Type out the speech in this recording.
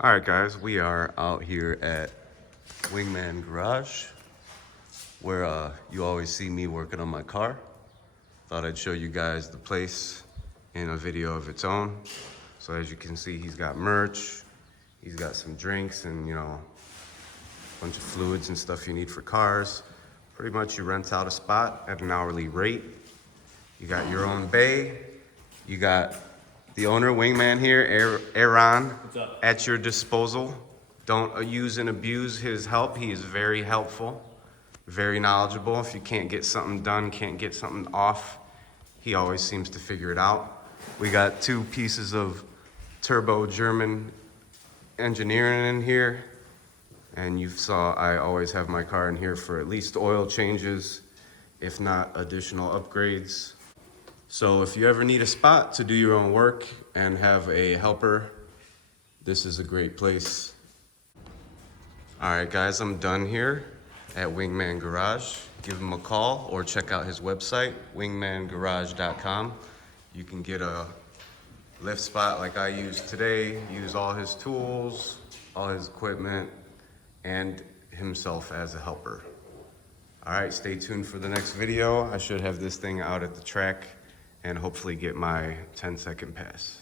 All right, guys, we are out here at Wingman Garage, where you always see me working on my car. Thought I'd show you guys the place in a video of its own. So as you can see, he's got merch, he's got some drinks and, you know, a bunch of fluids and stuff you need for cars. Pretty much you rent out a spot at an hourly rate. You got your own bay. You got the owner, Wingman here, Aaron, at your disposal. Don't use and abuse his help. He is very helpful, very knowledgeable. If you can't get something done, can't get something off, he always seems to figure it out. We got 2 pieces of turbo German engineering in here. And you saw I always have my car in here for at least oil changes, if not additional upgrades. So if you ever need a spot to do your own work and have a helper, this is a great place. All right, guys, I'm done here at Wingman Garage. Give him a call or check out his website, wingmangarage.com. You can get a lift spot like I used today, use all his tools, all his equipment, and himself as a helper. All right, stay tuned for the next video. I should have this thing out at the track and hopefully get my 10-second pass.